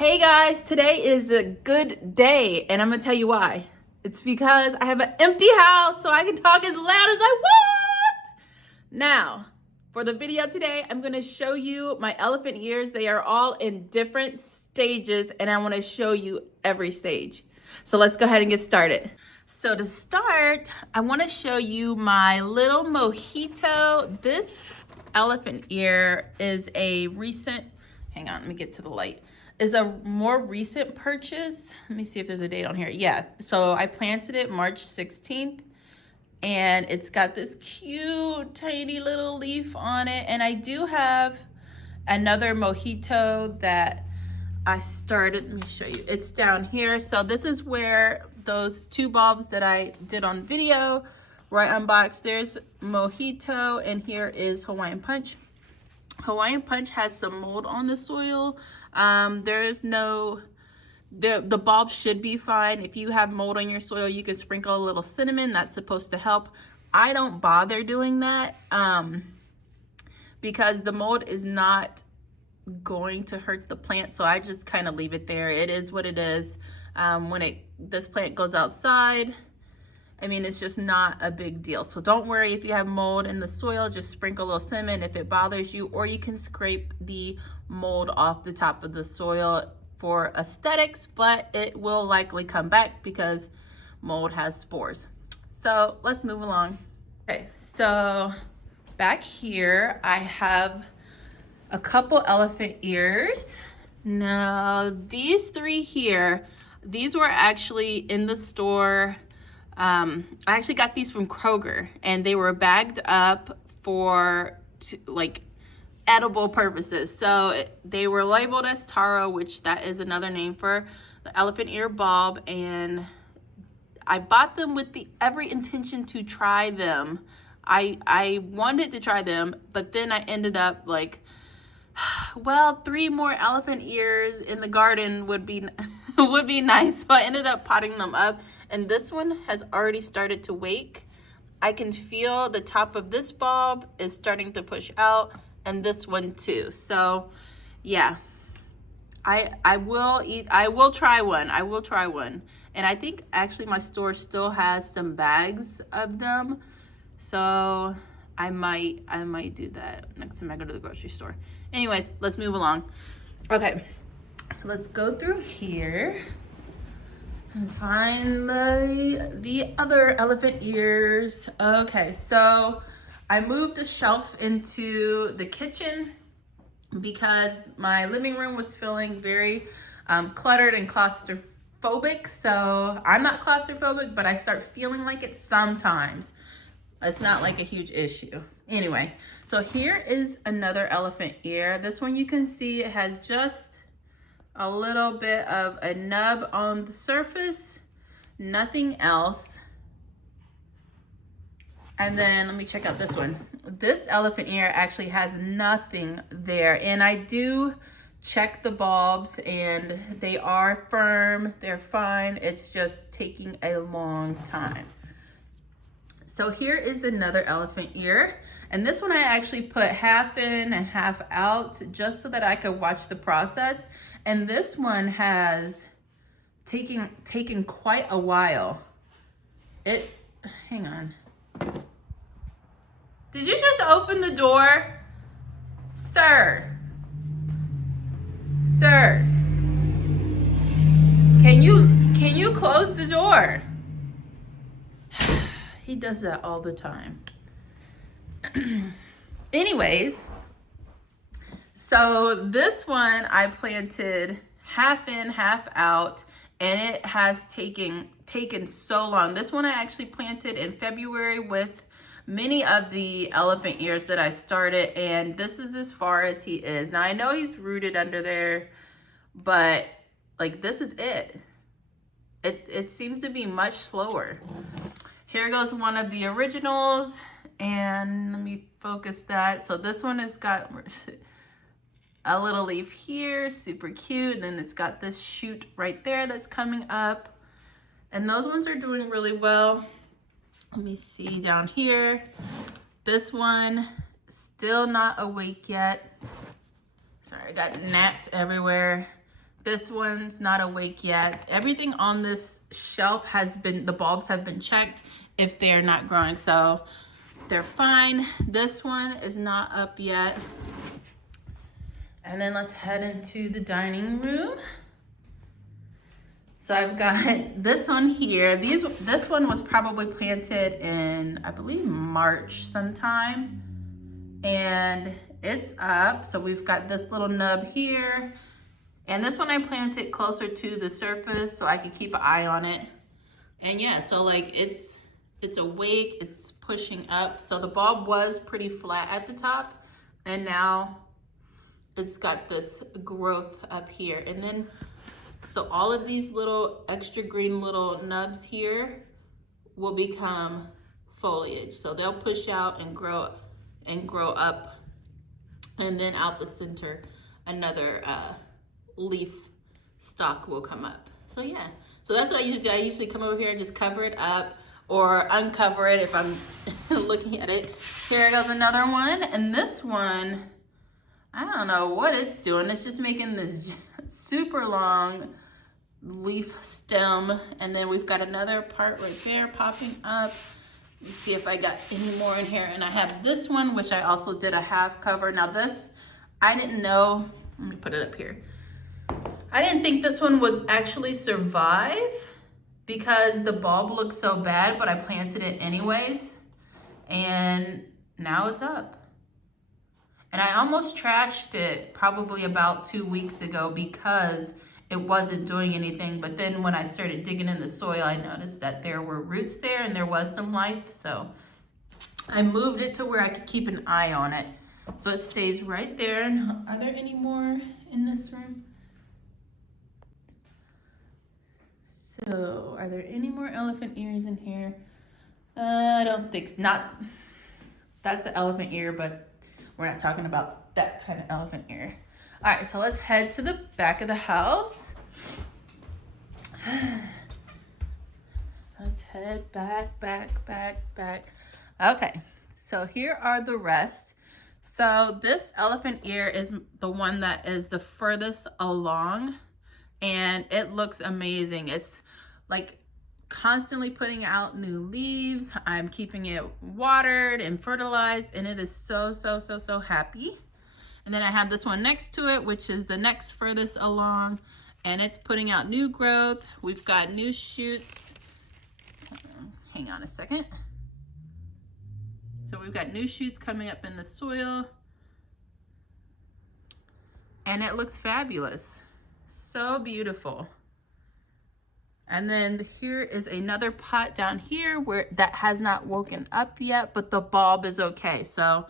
Hey guys, today is a good day and I'm gonna tell you why. It's because I have an empty house so I can talk as loud as I want. Now, for the video today, I'm gonna show you my elephant ears. They are all in different stages and I wanna show you every stage. So let's go ahead and get started. So to start, I wanna show you my little mojito. This elephant ear is a recent, hang on, let me get to the light. Is a more recent purchase. Let me see if there's a date on here. Yeah, so I planted it March 16th and it's got this cute tiny little leaf on it. And I do have another mojito that I started, let me show you. It's down here. So this is where those two bulbs that I did on video where I unboxed. There's mojito and here is Hawaiian Punch. Hawaiian Punch has some mold on the soil. There is no, the bulbs should be fine. If you have mold on your soil, you can sprinkle a little cinnamon. That's supposed to help. I don't bother doing that because the mold is not going to hurt the plant. So I just kind of leave it there. It is what it is. When this plant goes outside, I mean, it's just not a big deal. So don't worry if you have mold in the soil, just sprinkle a little cinnamon if it bothers you, or you can scrape the mold off the top of the soil for aesthetics, but it will likely come back because mold has spores. So let's move along. Okay, so back here, I have a couple elephant ears. Now, these three here, these were actually in the store. I actually got these from Kroger and they were bagged up for like edible purposes. So they were labeled as taro, which that is another name for the elephant ear bulb. And I bought them with every intention to try them. I wanted to try them, but then I ended up like, well, 3 more elephant ears in the garden would be would be nice. So I ended up potting them up. And this one has already started to wake. I can feel the top of this bulb is starting to push out and this one too. So yeah, I will try one. I will try one. And I think actually my store still has some bags of them. So I might do that next time I go to the grocery store. Anyways, let's move along. Okay, so let's go through here and find the other elephant ears. Okay, so I moved a shelf into the kitchen because my living room was feeling very cluttered and claustrophobic. So I'm not claustrophobic, but I start feeling like it sometimes. It's not like a huge issue. Anyway, so here is another elephant ear. This one you can see it has just a little bit of a nub on the surface, nothing else. And then let me check out this one. This elephant ear actually has nothing there. And I do check the bulbs and they are firm, they're fine. It's just taking a long time. So here is another elephant ear. And this one I actually put half in and half out just so that I could watch the process. And this one has taken quite a while. Hang on. Did you just open the door? Sir. Sir. Can you close the door? He does that all the time. Anyways, so this one I planted half in, half out, and it has taken so long. This one I actually planted in February with many of the elephant ears that I started, and this is as far as he is. Now I know he's rooted under there, but like this is it. It seems to be much slower. Here goes one of the originals, and let me focus that. So this one has got a little leaf here, super cute. And then it's got this shoot right there that's coming up. And those ones are doing really well. Let me see down here. This one, still not awake yet. Sorry, I got gnats everywhere. This one's not awake yet. Everything on this shelf has been, the bulbs have been checked if they're not growing, so they're fine. This one is not up yet. And then let's head into the dining room. So I've got this one here. This one was probably planted in, I believe, March sometime. And it's up. So we've got this little nub here. And this one I planted closer to the surface so I could keep an eye on it. And yeah, so like it's awake, it's pushing up. So the bulb was pretty flat at the top, and now it's got this growth up here. And then, so all of these little extra green little nubs here will become foliage. So they'll push out and grow up, and then out the center, another leaf stalk will come up. So yeah, so that's what I usually do. I usually come over here and just cover it up or uncover it if I'm looking at it. Here goes another one, and this one, I don't know what it's doing. It's just making this super long leaf stem, and then we've got another part right there popping up. Let me see if I got any more in here. And I have this one, which I also did a half cover. Now this, I didn't know, let me put it up here. I didn't think this one would actually survive because the bulb looked so bad, but I planted it anyways. And now it's up. And I almost trashed it probably about 2 weeks ago because it wasn't doing anything. But then when I started digging in the soil, I noticed that there were roots there and there was some life. So I moved it to where I could keep an eye on it. So it stays right there. Are there any more in this room? So are there any more elephant ears in here? I don't think so. Not, that's an elephant ear, but we're not talking about that kind of elephant ear. All right, so let's head to the back of the house. Let's head back. Okay, so here are the rest. So this elephant ear is the one that is the furthest along, and it looks amazing. It's like constantly putting out new leaves. I'm keeping it watered and fertilized, and it is so happy. And then I have this one next to it, which is the next furthest along, and it's putting out new growth. We've got new shoots. Hang on a second. So we've got new shoots coming up in the soil, and it looks fabulous. So beautiful. And then here is another pot down here where that has not woken up yet, but the bulb is okay. So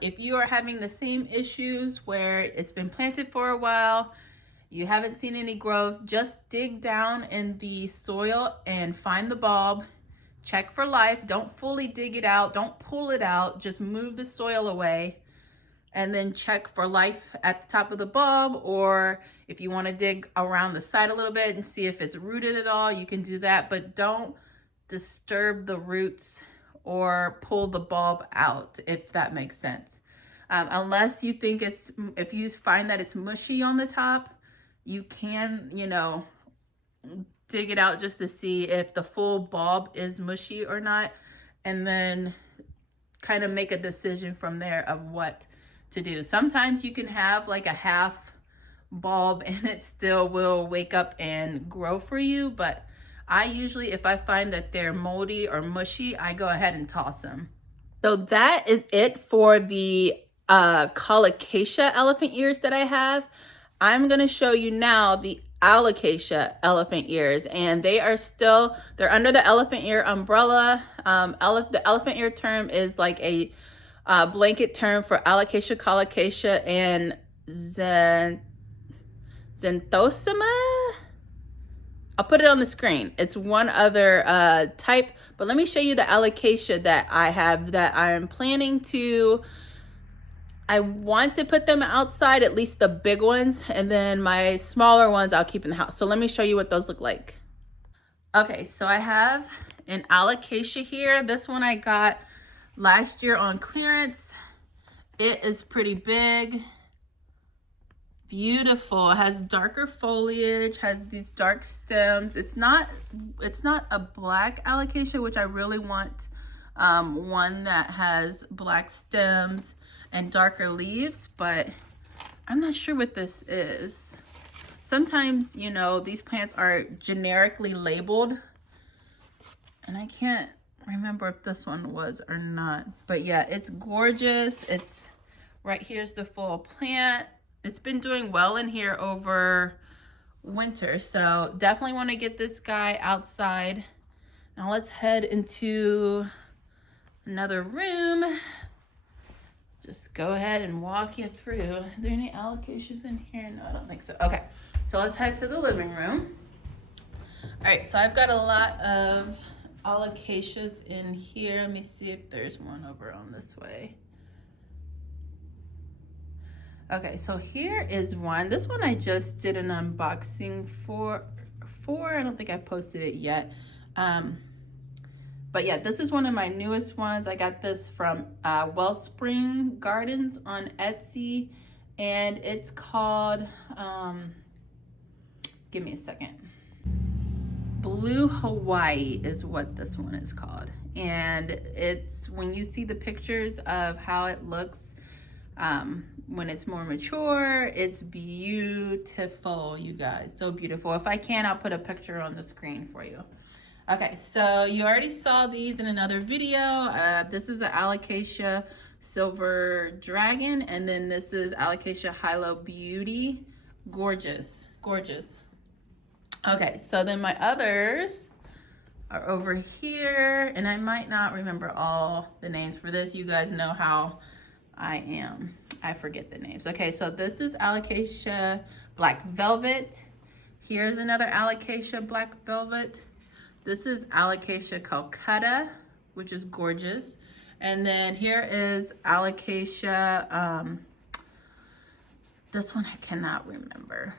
if you are having the same issues where it's been planted for a while, you haven't seen any growth, just dig down in the soil and find the bulb, check for life. Don't fully dig it out, don't pull it out, just move the soil away, and then check for life at the top of the bulb, or if you want to dig around the side a little bit and see if it's rooted at all, you can do that, but don't disturb the roots or pull the bulb out, if that makes sense. Unless you think if you find that it's mushy on the top, you can, dig it out just to see if the full bulb is mushy or not, and then kind of make a decision from there of what to do. Sometimes you can have like a half bulb and it still will wake up and grow for you, but I usually, if I find that they're moldy or mushy, I go ahead and toss them. So that is it for the Colocasia elephant ears that I have. I'm going to show you now the Alocasia elephant ears, and they're under the elephant ear umbrella. The elephant ear term is like a blanket term for Alocasia, Colocasia, and Xanthosoma. I'll put it on the screen. It's one other type, but let me show you the Alocasia that I have that I'm planning to. I want to put them outside, at least the big ones, and then my smaller ones I'll keep in the house. So let me show you what those look like. Okay, so I have an Alocasia here. This one I got last year on clearance. It is pretty big. Beautiful. It has darker foliage, has these dark stems. It's not a black alocasia, which I really want one that has black stems and darker leaves, but I'm not sure what this is. Sometimes, you know, these plants are generically labeled, and I can't remember if this one was or not. But yeah, it's gorgeous. It's right here's the full plant. It's been doing well in here over winter, so definitely want to get this guy outside. Now let's head into another room. Just go ahead and walk you through. Are there any alocasias in here? No, I don't think so. Okay, so let's head to the living room. All right, so I've got a lot of alocasias in here. Let me see if there's one over on this way. Okay, so here is one. This one I just did an unboxing for. I don't think I posted it yet. But yeah, this is one of my newest ones. I got this from Wellspring Gardens on Etsy, and it's called, give me a second. Blue Hawaii is what this one is called. And it's, when you see the pictures of how it looks, when it's more mature, it's beautiful, you guys. So beautiful. If I can, I'll put a picture on the screen for you. Okay, so you already saw these in another video. This is an Alocasia Silver Dragon, and then this is Alocasia Hilo Beauty. Gorgeous, gorgeous. Okay, so then my others are over here, and I might not remember all the names for this. You guys know how I am. I forget the names. Okay, so this is Alocasia Black Velvet. Here's another Alocasia Black Velvet. This is Alocasia Calcutta, which is gorgeous. And then here is Alocasia, this one I cannot remember.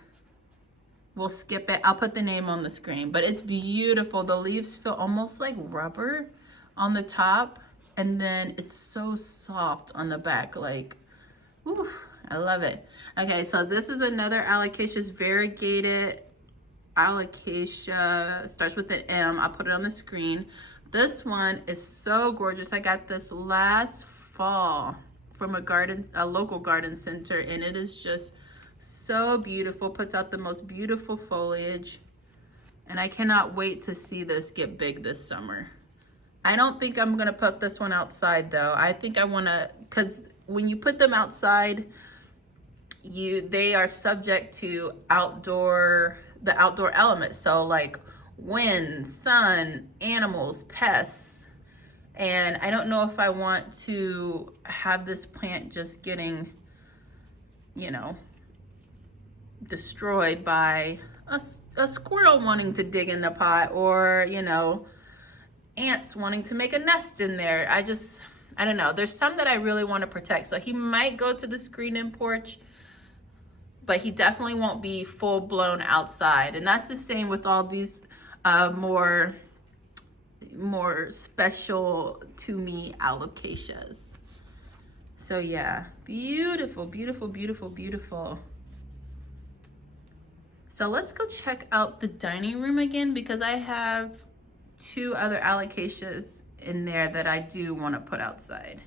We'll skip it. I'll put the name on the screen, but it's beautiful. The leaves feel almost like rubber on the top, and then it's so soft on the back. Like, ooh, I love it. Okay, so this is another Alocasia. It's variegated Alocasia, starts with an M. I'll put it on the screen. This one is so gorgeous. I got this last fall from a local garden center, and it is just so beautiful. Puts out the most beautiful foliage, and I cannot wait to see this get big this summer. I don't think I'm gonna put this one outside though. I think I wanna, because when you put them outside, they are subject to the outdoor elements. So like wind, sun, animals, pests. And I don't know if I want to have this plant just getting, you know, destroyed by a squirrel wanting to dig in the pot, or, you know, ants wanting to make a nest in there. I don't know. There's some that I really want to protect. So he might go to the screen and porch, but he definitely won't be full blown outside. And that's the same with all these more special to me alocasias. So yeah, beautiful, beautiful, beautiful, beautiful. So let's go check out the dining room again, because I have 2 other alocasias in there that I do want to put outside.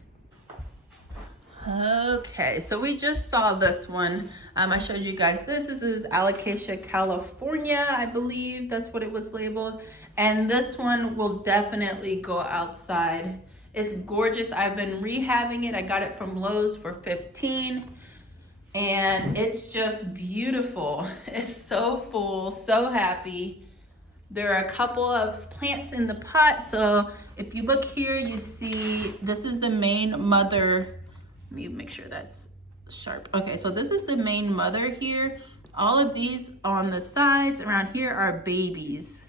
Okay, so we just saw this one. I showed you guys this. This is Alocasia California, I believe that's what it was labeled. And this one will definitely go outside. It's gorgeous. I've been rehabbing it. I got it from Lowe's for $15. And it's just beautiful. It's so full, so happy. There are a couple of plants in the pot. So if you look here, you see this is the main mother. Let me make sure that's sharp. Okay, so this is the main mother here. All of these on the sides around here are babies.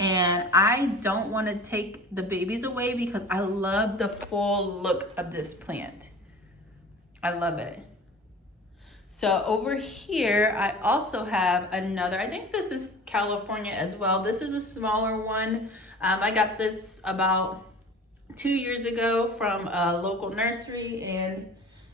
And I don't want to take the babies away because I love the full look of this plant. I love it. So over here, I also have another, I think this is California as well. This is a smaller one. I got this about 2 years ago from a local nursery, and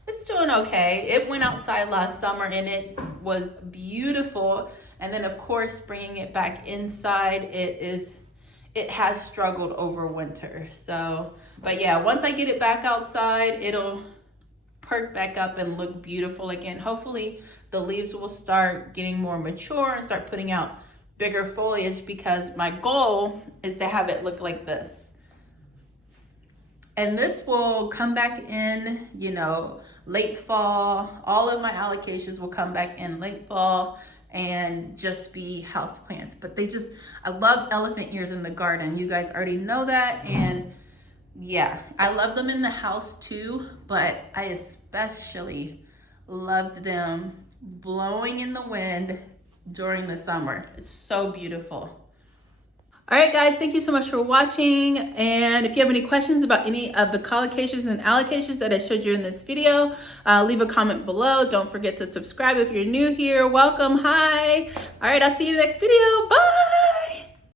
It's doing okay. It went outside last summer and it was beautiful. And then of course, bringing it back inside, it has struggled over winter. So, but yeah, once I get it back outside, it'll perk back up and look beautiful again. Hopefully the leaves will start getting more mature and start putting out bigger foliage, because my goal is to have it look like this. And this will come back in, you know, late fall. All of my alocasias will come back in late fall and just be house plants. But I love elephant ears in the garden. You guys already know that. And yeah, I love them in the house too, but I especially loved them blowing in the wind during the summer. It's so beautiful. All right, guys, thank you so much for watching. And if you have any questions about any of the colocasias and alocasias that I showed you in this video, leave a comment below. Don't forget to subscribe if you're new here. Welcome, hi. All right, I'll see you in the next video. Bye.